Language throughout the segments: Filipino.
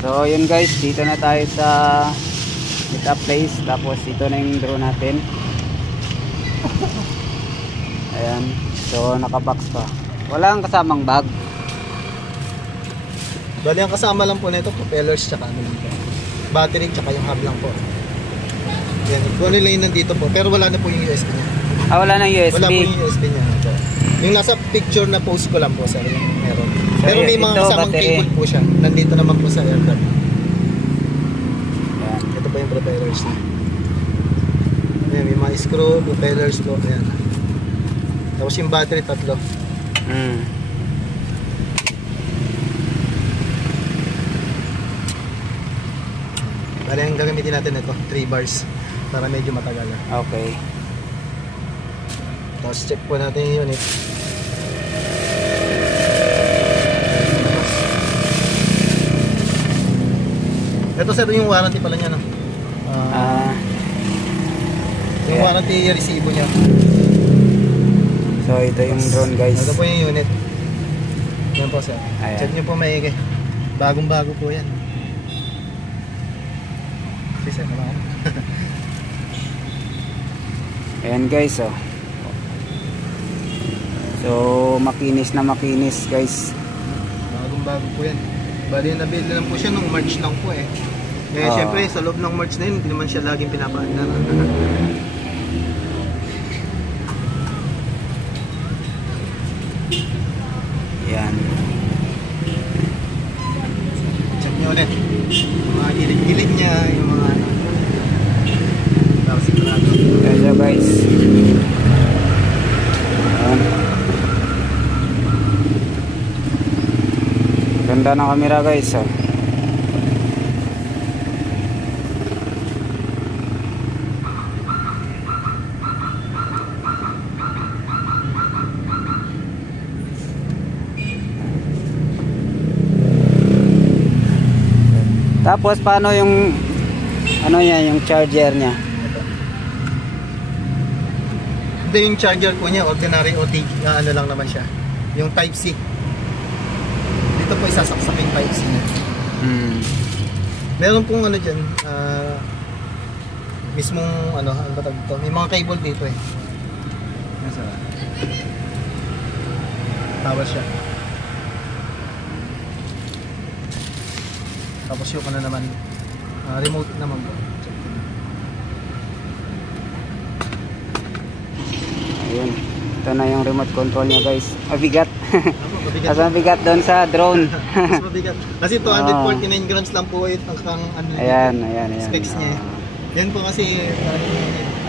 So yun guys, dito na tayo sa meetup place. Tapos ito na yung drone natin. Ayan. So nakabox pa. Walang kasamang bag. Bali ang kasama lang po nito propellers tsaka ano lang po. Battery tsaka yung hub lang po. Yan. Kung ano lang yun nandito po. Pero wala na po yung USB niya. Ah, wala nang USB. Wala po yung USB niya. Ito. Yung nasa picture na post ko lang po sir. Yung meron. So, pero may mga ito, kasamang battery. cable po siya. Nandito naman po sa aircraft. Ayan. Ito pa yung propellers niya. Ayan, may mga screw, propellers po. Ayan. Tapos yung battery tatlo. Bali ang gagamitin natin ito, 3 bars para medyo matagal. Okay. Tapos check po natin yung unit. Ito sir yung warranty pala niya, no? Yung warranty resibo niya. So ito yung drone guys. Ito po yung unit. Yan po sir. Ayan. Check nyo po maigi. Bagong bago po yan. Okay sir, marami. Ayan guys, oh. So makinis na makinis guys. Bagong bago po yan. Bali na-build na lang po siya nung March lang po eh. Eh syempre sa loob ng March na yun, hindi naman siya laging pinapaanan. Yan. Check nyo ulit. Yung mga gilid-gilid niya, yung mga ano. Para sigurado. Kaya guys. Ayan. Ganda ng camera guys, oh. Tapos paano yung ano niya, yung charger niya? Ito yung charger po niya, ordinary OTG, ano lang naman siya. Yung Type-C. Dito po isasaksaking Type-C niya. Meron pong ano dyan, mismong ano ba tawag dito? May mga cable dito eh. Nasa tower siya. Tapos yung ano naman, remote naman po. Ayun. Ito na yung remote control niya guys. Mabigat. Mabigat. Mas mabigat doon sa drone. Mas mabigat. Kasi 249 grams lang po ito ang ano. Ayan. Specs niya. Yan po kasi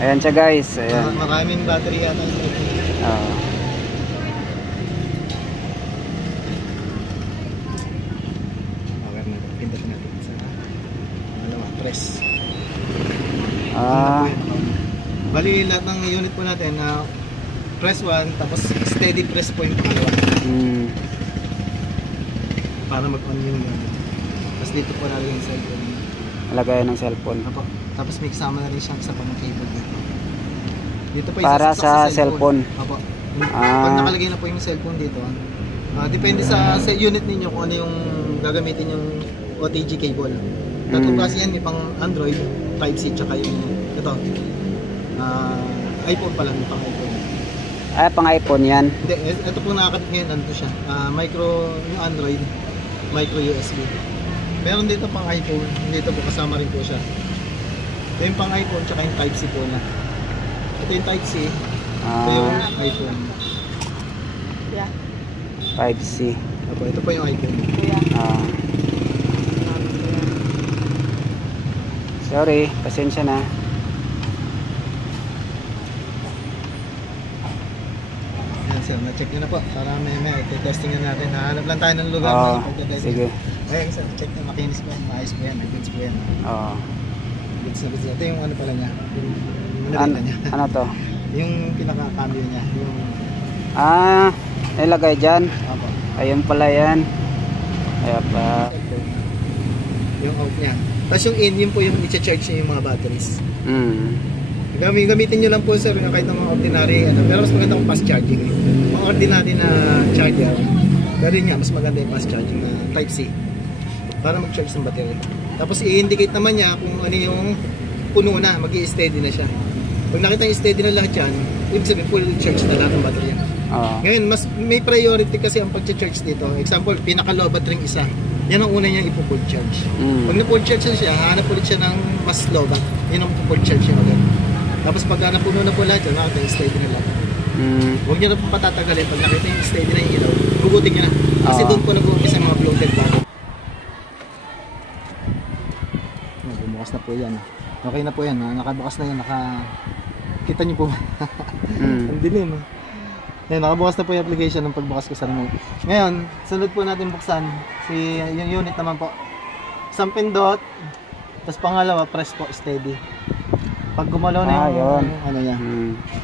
ayan siya guys. Ayan. Maraming battery yata. Press. Bali lahat ng unit po natin na press 1 tapos steady press po yung pangalawa. Para mag-on yung tapos dito po natin yung cellphone. Lagayan ng cellphone. Opo. Tapos may kasama na rin siyang isa pang cable dito. Dito po para sa cellphone. Opo. Pag nakalagay na po yung cellphone dito, depende sa unit ninyo kung ano yung gagamitin yung OTG cable. Tatlo kasi yan, may pang Android, Type-C, tsaka yung ito. iPhone pala, may pang iPhone. Pang iPhone yan? Hindi, ito po nakakadit ngayon, ano siya. Micro, yung Android, micro USB. Meron dito pang iPhone, dito po kasama rin po siya. Ito yung pang iPhone, tsaka yung Type-C po na. Ito yung Type-C, ito yung iPhone. Type-C. Ito po yung iPhone. Sorry, pasensya na. Yan sir, na-check nyo na po. Para may testing na natin. Hahanap lang tayo ng lugar. Sige. Ayan sir, check na makinis po. Maayos po yan, goods po yan. Goods na goods. Ito yung ano pala niya. Yung niya. Ano to? Yung pinaka-cambio niya. Yung nilagay dyan. Ayun pala yan. Ayan pa. Yung out niya. Tapos yung in, yun po yung i-charge niya yung mga batteries. Gamitin nyo lang po sir, kahit ng mga ordinary, pero mas maganda kung fast charging. Mga ordinary na charger, pero yun nga, mas maganda yung fast charging na Type-C. para mag-charge ng battery. Tapos i-indicate naman niya kung ano yung puno na, mag-i-steady na siya. Pag nakita yung steady na lahat yan, ibig sabihin full charge na lahat ng battery. Ngayon, mas may priority kasi ang pag-charge dito. Example, pinaka-low battery isa. Yan ang una niya ipo-full charge. Pag na-full charge na siya, hahanap ulit siya ng mas low bat. Yan ang full charge siya agad. Tapos pag napuno na po lahat yan, nakita yung steady na lahat. Huwag niyo na po patatagalin. Pag nakita yung steady na yung ilaw, gugutin niya na. Kasi doon po nag-uumpisa yung mga bloated battery. Bumukas na po yan. Okay na po yan. Nakabukas na yan. Kita niyo po ba? Ang dilim. Yan, nakabukas na po yung application ng pagbukas ko sa remote. Ngayon, sunod po natin buksan yung unit naman po. Isang pindot, tapos pangalawa, press po, steady. Pag gumalaw na yung ano niya,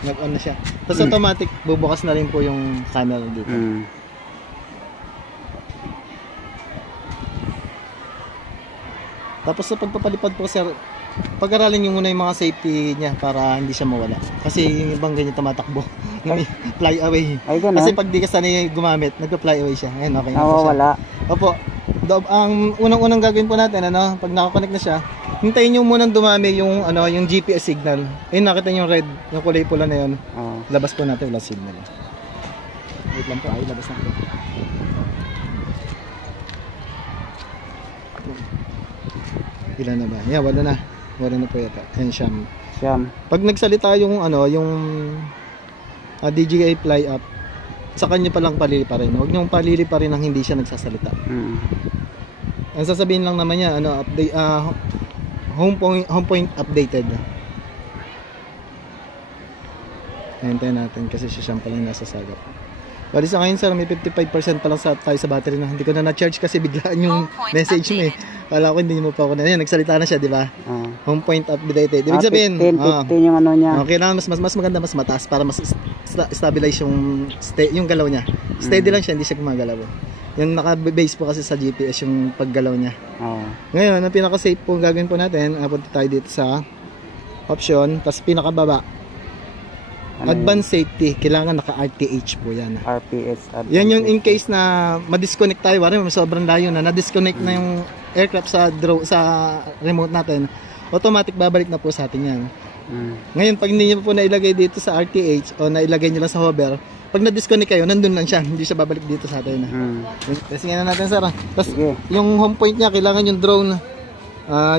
nag-on na siya. Tapos automatic, bubukas na rin po yung camera dito. Tapos sa pagpapalipad po, sir, pag-aralin nyo muna yung mga safety niya para hindi siya mawala. Kasi yung ibang ganyan tumatakbo, fly away. Kasi pag di ka sanay gumamit, nagpa-fly away siya. Ayan, okay na po siya. Opo. Ang unang-unang gagawin po natin, pag nakakonect na siya, hintayin nyo munang dumami yung yung GPS signal. Ayun, nakita nyo yung red, yung kulay pula na yun. Labas po natin, wala signal. Wait lang po, labas natin. Ilan na ba? Yeah, wala na. Wala na po yata. Ayan, siyam. Pag nagsalita yung yung DJI Fly Up, sa kanya palang palili pa rin. Huwag niyong palili pa rin ang hindi siya nagsasalita. Ang sasabihin lang naman niya, update, home point updated. Hintayin natin kasi siya palang nasa sagap. Bali sa ngayon, sir, may 55% pa lang tayo sa battery na. Hindi ko na na-charge kasi biglaan yung message mo eh. Kala ko hindi mo pa ako na. Ayan, nagsalita na siya, di ba? Home point updated. Ibig sabihin, 15 yung ano niya. Okay lang, mas maganda, mas mataas para mas stabilize yung galaw niya. Steady lang siya, hindi siya gumagalaw. Yung naka-base po kasi sa GPS yung paggalaw niya. Ngayon, ang pinaka-safe po gagawin po natin, punta tayo dito sa option, tapos pinaka-baba. Advanced safety, kailangan naka-RTH po yan. RPS. Yan yung in case na ma-disconnect tayo, sobrang layo na-disconnect na yung aircraft sa remote natin, automatic babalik na po sa atin yan. Ngayon, pag hindi nyo po nailagay dito sa RTH o nailagay nyo lang sa hover, pag na-disconnect kayo, nandun lang siya, hindi siya babalik dito sa atin. Testingin na natin, sir. Tapos, yung home point niya, kailangan yung drone.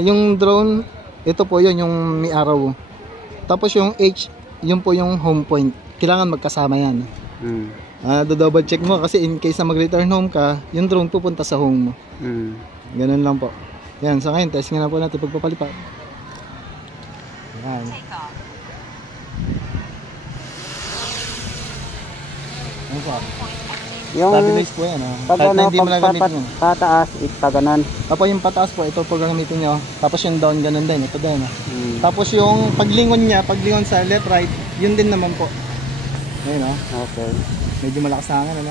Yung drone, ito po yun, yung may arrow. Tapos yung H, yun po yung home point. Kailangan magkasama yan. Do-double check mo kasi in case na mag-return home ka, yung drone pupunta sa home mo. Ganun lang po. Yan, sa ngayon, testing na po natin pagpapalipat. Yan. Ano po? Yung stabilize po yan. Pag Kahit na hindi mo na gamitin yun. Pataas, ipaganan. Tapos yung pataas po, ito po gamitin nyo. Tapos yung down, ganun din. Ito din. Tapos yung paglingon niya, paglingon sa left, right, yun din naman po. Ayun Okay. Medyo malakas na hangin,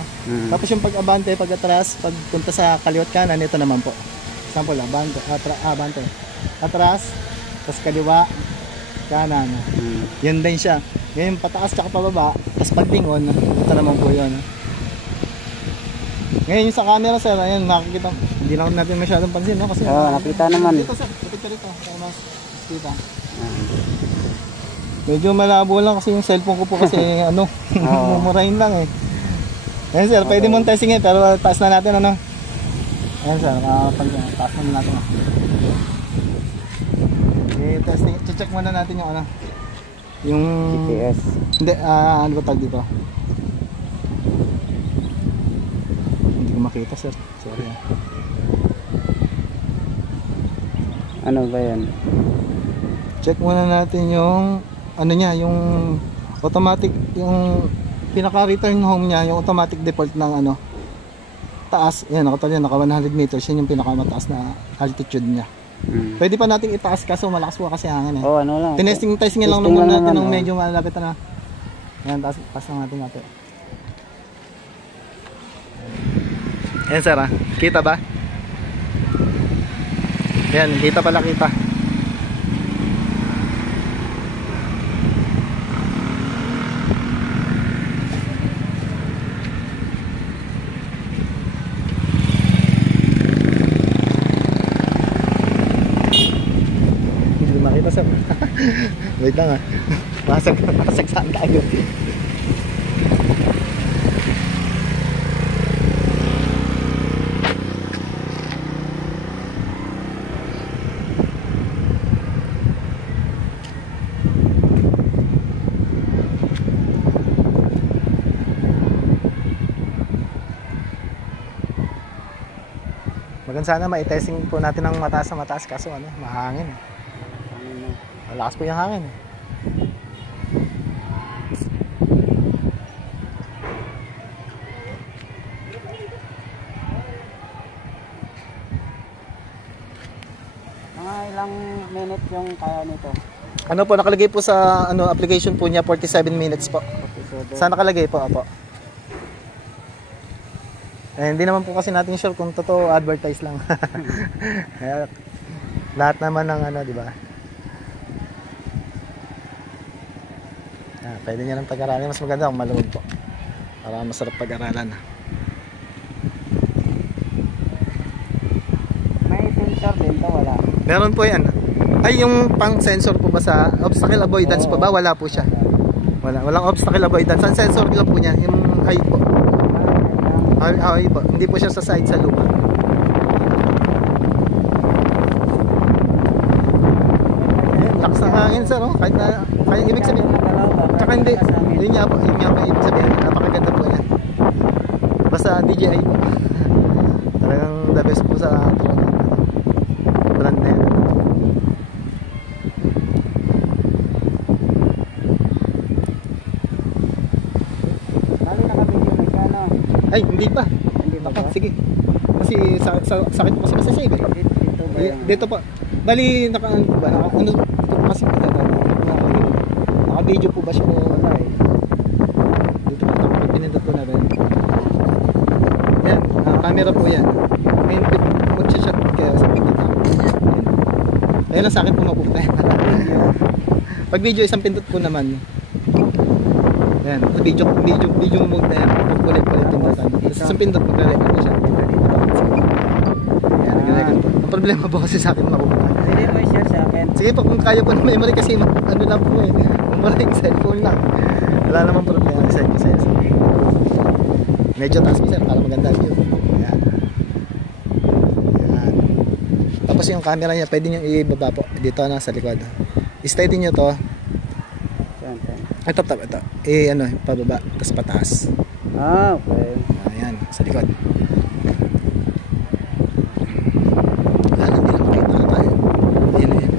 Tapos yung pag-abante, pag-atras, pagpunta sa kaliwat kanan, ito naman po. Example, abante. Atras, tapos kaliwa, kanan. Yan din siya. Ngayon, pataas tsaka pababa, tapos paglingon, ito naman po yun. Ngayon yung sa camera, sir, ayun, nakikita. Hindi lang natin masyadong pansin, kasi nakita naman. Dito, sir. Lapit ka rito. Para mas kita. Medyo malabo lang kasi yung cellphone ko po kasi mumurahin lang eh. Ayun, sir, pwede mong testingin pero taas na natin, Ayun, sir, taas na natin. Testing, check muna natin yung yung GPS. Hindi, ano ba tag dito? Hindi ko makita, sir. Sorry. Ano ba yan? Check muna natin yung yung automatic, yung pinaka-return home niya, yung automatic default ng taas. Yan, naka 100 meters. Yan yung pinakamataas na altitude niya. Pwede pa natin itaas kaso malakas po kasi hangin eh. Ano lang. Testing lang naman natin nung medyo malapit na. Yan, taas lang natin natin. Yan, sir, kita ba? Yan, kita pala, kita. Wait lang ah. Masagsaan tayo. Maganda sana mai-testing po natin ng mataas na mataas kaso ano, mahangin. Malakas po yung hangin. Mga ilang minutes yung kaya nito? Ano po nakalagay po sa ano application po niya 47 minutes po. Saan nakalagay po? Apo. Eh, hindi naman po kasi natin sure kung totoo, advertise lang. Lahat naman ng ano, di ba? Pwede niya ng pag-aralan. Mas maganda kung maluwag po. Para masarap pag-aralan. May sensor din to, wala? Meron po yan. Ay, yung pang sensor po ba sa obstacle avoidance po ba? Wala po siya. Walang obstacle avoidance. Ang sensor lang po niya, yung height po. Ay po, hindi po siya sa side sa lupa. Lakas ng hangin sir, oh. Kahit na, kaya ibig sabihin. Tsaka hindi, yun nga po ibig sabihin. Napakaganda po yan. Basta DJI po. Talagang the best po sa brand na yan. Ay, hindi pa. Hindi pa ba? Sige. Kasi sakit po kasi sa save. Dito ba yung... Dito po. Bali, ano po ba? Ano po kasi po ito? Naka-video po ba siya? Wala eh. Dito po. Pinindot po na rin. Yan. Camera po yan. Ngayon, mag-shot kayo sa pindot na. Ayun lang sa akin po mapupunta yan. Pag video, isang pindot po naman. Yan. Video mo muna yan. Pagkulit-kulit yung data. Isang pindot magre-record po siya. Yan, nag-record po. Ang problema po kasi sa akin makukuha. Pwede mo i-share sa akin. Sige po, kung kaya po ng memory kasi ano lang po eh. Memory, cellphone lang. Wala namang problema. Send ko sa'yo. Medyo taas po sir, para maganda view. Yan. Yan. Tapos yung camera niya, pwede nyo ibaba po. Dito na sa likod. I-steady nyo to. Ito. Ano, pababa, tapos pataas. Okay. Ayan, sa likod. Wala, hindi lang makita tayo. Ayan.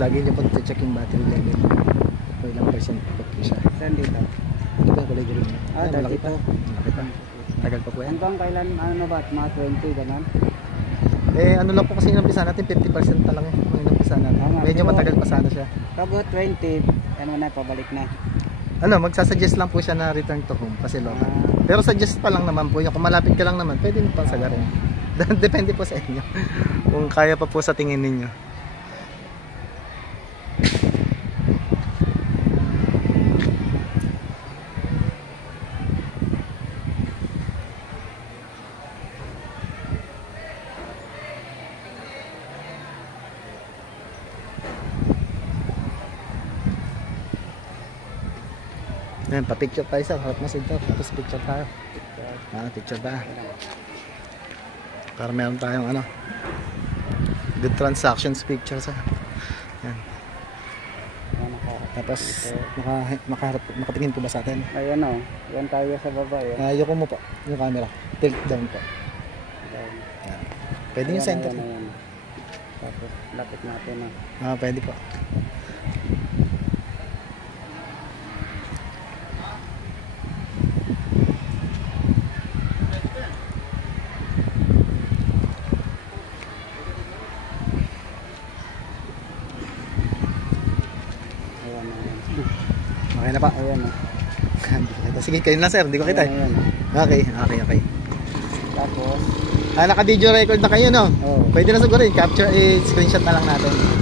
Lagi niyo po check yung battery level. Kung ilang percent po siya. Saan dito? Ito ba kulay green? Dati malaki pa. Malaki pa. Tagal pa po yan. Hanggang kailan, ano ba? Mga 20, ganun? Eh, ano lang po kasi inampisa natin, 50% na lang eh. Ang inampisa natin. Medyo matagal pa sana siya. Pag 20, ano na, pabalik na. Ano, magsasuggest lang po siya na return to home kasi local. Pero suggest pa lang naman po. Yung kung malapit ka lang naman, pwede nyo pang sagarin. Depende po sa inyo. Kung kaya pa po sa tingin ninyo. Ayan, pa-picture tayo sa harap na sinto, tapos picture tayo. Picture ba? Para meron tayong ano, good transactions pictures. Yan. Tapos makatingin po ba sa atin? Ayan o. Yan tayo sa baba. Ayoko mo po yung camera. Tilt down po. Yan. Pwede yung center. Ayan. Tapos lapit natin o. Pwede po. Okay na pa. Ayan o. Sige, kayo na sir, hindi ko kita. Ayan. Okay. Tapos naka-video record na kayo, no? Oo. Pwede na siguro, capture, screenshot na lang natin.